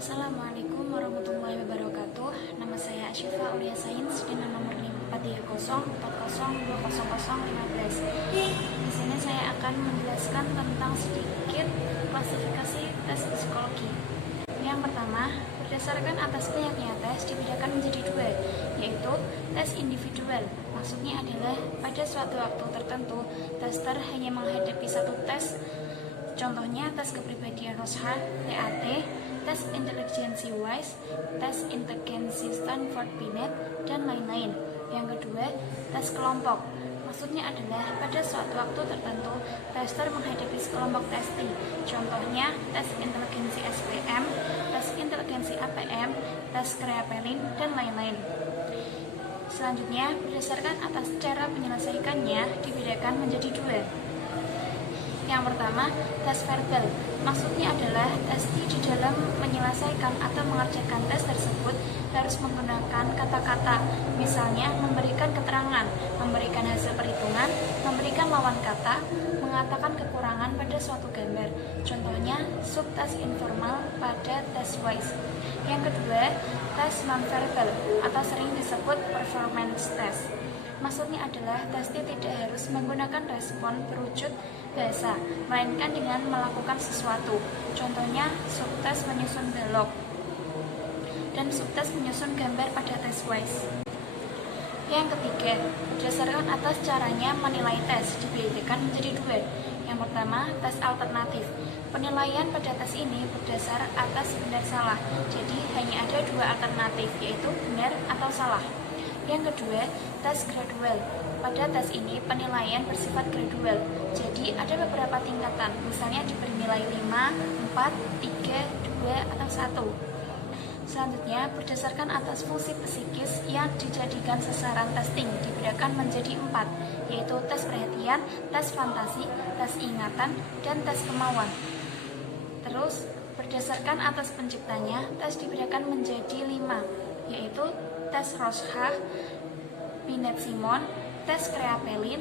Assalamualaikum warahmatullahi wabarakatuh. Nama saya Asyifa Aulia Sains dengan nomor 43040200015. Di sini saya akan menjelaskan tentang sedikit klasifikasi tes psikologi. Yang pertama, berdasarkan atas banyaknya tes dibedakan menjadi dua, yaitu tes individual. Maksudnya adalah pada suatu waktu tertentu, tester hanya menghadapi satu tes. Contohnya tes kepribadian Rorschach, TAT, tes intelligence wise, tes intelligence Stanford-Binet, dan lain-lain. Yang kedua, tes kelompok. Maksudnya adalah pada suatu waktu tertentu, tester menghadapi sekelompok testi. Contohnya tes inteligensi SPM, tes inteligensi APM, tes Kreapelin, dan lain-lain. Selanjutnya, berdasarkan atas cara menyelesaikannya, dibedakan menjadi dua. Yang pertama, tes verbal. Maksudnya adalah testi di dalam menyelesaikan atau mengerjakan tes tersebut harus menggunakan kata-kata, misalnya memberikan keterangan, memberikan hasil perhitungan, memberikan lawan kata, mengatakan kekurangan pada suatu gambar. Contohnya, subtes informal pada tes wise. Yang kedua, tes nonverbal atau sering disebut performance test. Maksudnya adalah testi tidak harus menggunakan respon berwujud bahasa, melainkan dengan melakukan sesuatu. Contohnya, subtes menyusun balok dan subtes menyusun gambar pada tes wise. Yang ketiga, berdasarkan atas caranya menilai tes, dibedakan menjadi dua. Yang pertama, tes alternatif. Penilaian pada tes ini berdasar atas benar salah. Jadi hanya ada dua alternatif, yaitu benar atau salah. Yang kedua, tes gradual. Pada tes ini penilaian bersifat gradual. Jadi ada beberapa tingkatan, misalnya diberi nilai 5, 4, 3, 2, atau 1. Selanjutnya, berdasarkan atas fungsi psikis yang dijadikan sasaran testing, dibedakan menjadi 4, yaitu tes perhatian, tes fantasi, tes ingatan, dan tes kemauan. Terus, berdasarkan atas penciptanya, tes dibedakan menjadi 5, yaitu tes Rorschach, Binet-Simon, tes Kreapelin,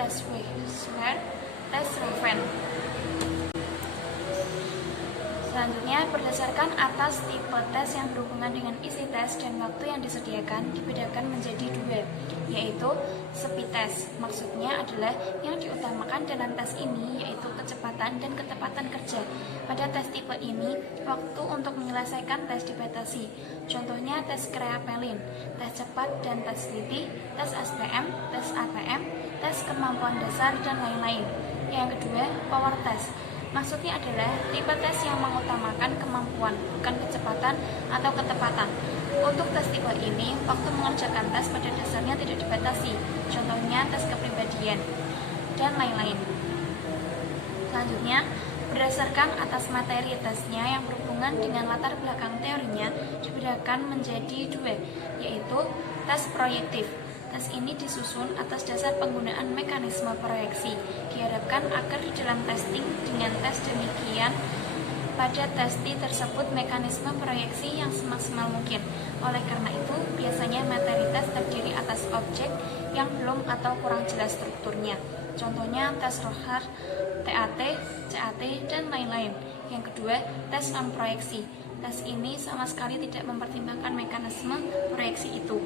tes Wechsler, tes Raven. Selanjutnya, berdasarkan atas tipe tes yang berhubungan dengan isi tes dan waktu yang disediakan, dibedakan menjadi dua, yaitu speed test. Maksudnya adalah yang diutamakan dalam tes ini yaitu kecepatan dan ketepatan kerja. Pada tes tipe ini, waktu untuk menyelesaikan tes dibatasi. Contohnya tes Kreapelin, tes cepat dan tes teliti, tes SPM, tes APM, tes kemampuan dasar, dan lain-lain. Yang kedua, power test. Maksudnya adalah tipe tes yang mengutamakan kemampuan, bukan kecepatan atau ketepatan. Untuk tes tipe ini, waktu mengerjakan tes pada dasarnya tidak dibatasi. Contohnya tes kepribadian, dan lain-lain. Selanjutnya, berdasarkan atas materi tesnya yang berhubungan dengan latar belakang teorinya, dibedakan menjadi dua, yaitu tes proyektif. Tes ini disusun atas dasar penggunaan mekanisme proyeksi. Diharapkan agar di dalam testing dengan tes demikian pada testi tersebut mekanisme proyeksi yang semaksimal mungkin. Oleh karena itu, biasanya materi tes terdiri atas objek yang belum atau kurang jelas strukturnya. Contohnya tes Rorschach, TAT, CAT, dan lain-lain. Yang kedua, tes non-proyeksi. Tes ini sama sekali tidak mempertimbangkan mekanisme proyeksi itu.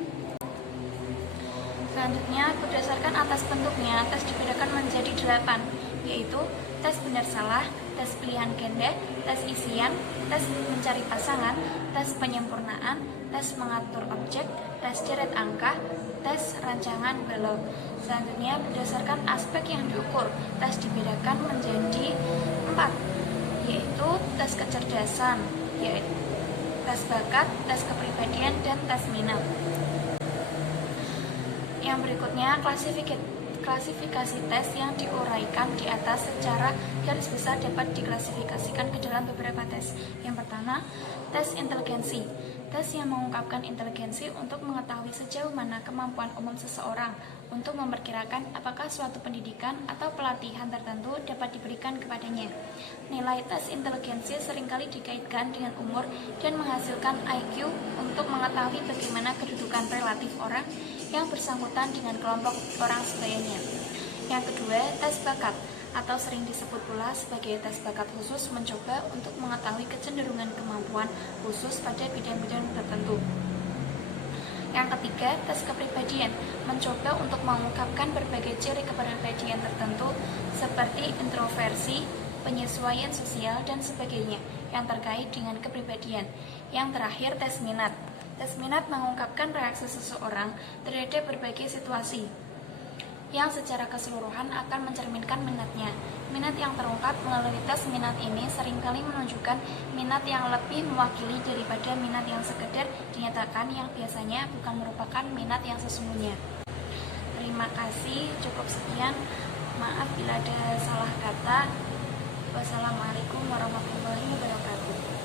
Selanjutnya, berdasarkan atas bentuknya, tes dibedakan menjadi 8, yaitu tes benar salah, tes pilihan ganda, tes isian, tes mencari pasangan, tes penyempurnaan, tes mengatur objek, tes deret angka, tes rancangan balok. Selanjutnya, berdasarkan aspek yang diukur, tes dibedakan menjadi 4, yaitu tes kecerdasan, yaitu tes bakat, tes kepribadian, dan tes minat. Yang berikutnya, klasifikasi tes yang diuraikan di atas secara garis besar dapat diklasifikasikan ke dalam beberapa tes. Yang pertama, tes inteligensi. Tes yang mengungkapkan inteligensi untuk mengetahui sejauh mana kemampuan umum seseorang untuk memperkirakan apakah suatu pendidikan atau pelatihan tertentu dapat diberikan kepadanya. Nilai tes inteligensi seringkali dikaitkan dengan umur dan menghasilkan IQ untuk mengetahui bagaimana kedudukan relatif orang yang bersangkutan dengan kelompok orang sebayanya. Yang kedua, tes bakat. atau sering disebut pula sebagai tes bakat khusus, mencoba untuk mengetahui kecenderungan kemampuan khusus pada bidang-bidang tertentu. Yang ketiga, tes kepribadian, mencoba untuk mengungkapkan berbagai ciri kepribadian tertentu seperti introversi, penyesuaian sosial, dan sebagainya yang terkait dengan kepribadian. Yang terakhir, tes minat. Tes minat mengungkapkan reaksi seseorang terhadap berbagai situasi yang secara keseluruhan akan mencerminkan minatnya. Minat yang terungkap melalui tes minat ini seringkali menunjukkan minat yang lebih mewakili daripada minat yang sekedar dinyatakan, yang biasanya bukan merupakan minat yang sesungguhnya. Terima kasih, cukup sekian. Maaf bila ada salah kata. Wassalamualaikum warahmatullahi wabarakatuh.